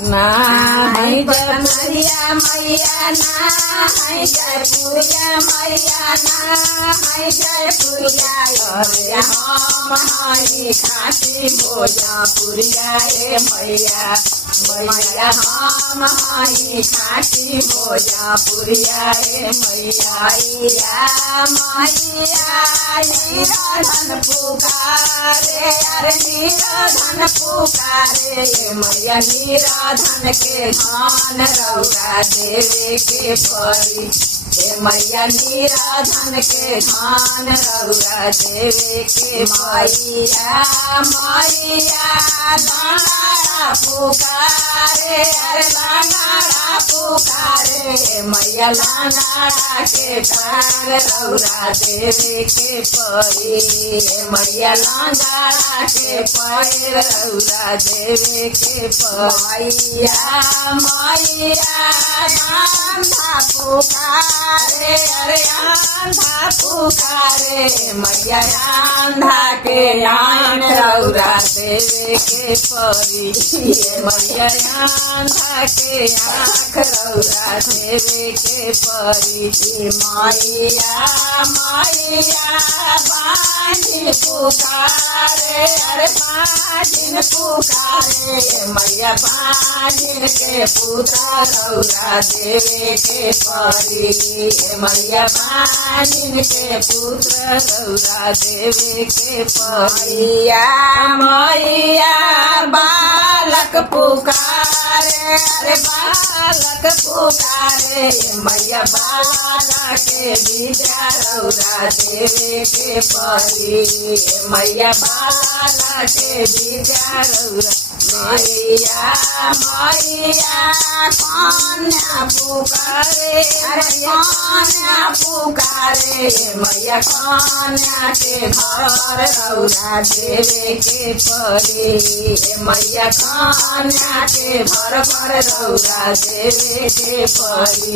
नाई जय मैया नाई जय पूजा मैया नाई जय पूजा अरे हम हई खाती भोजपुरिया रे मैया मैया हम हई खाती भोजपुरिया रे मैया मैया निराधन पुकारे अरे निराधन पुकारे मैया निराधन के धान रौरा देवे के परी मैया निराधन के धान रौरा देवे के मैया मैया लांगाड़ा पुकारे अरे लांगाड़ा पुकारे मैया लांगाड़ा के टांग रौरा देवे के परी मैया लांगाड़ा के पैर रौरा देवे के मैया मैया आंधा पुकारे अरे आंधा पुकारे मैया आंधा के आन रौरा देवे के परी मैया आंधा के आँख रौरा देवे के परी मैया मैया बांझिन पुकारे अरे बांझिन पुकारे मैया बांझिन के पुत्र रौरा देवे के परी मैया बांझिन के पुत्र रौरा देवे के मैया मैया बालक पुकारे अरे बालक पुकारे मैया बालक के बीजा रौरा देवे के परी मैया बालक के बीजा रौरा मैया मैया कन्या पुकारे अरे कन्या पुकारे मैया कन्या के घर रौरा देवे के परी मैया कन्या के घर पर रौरा देवे के परी।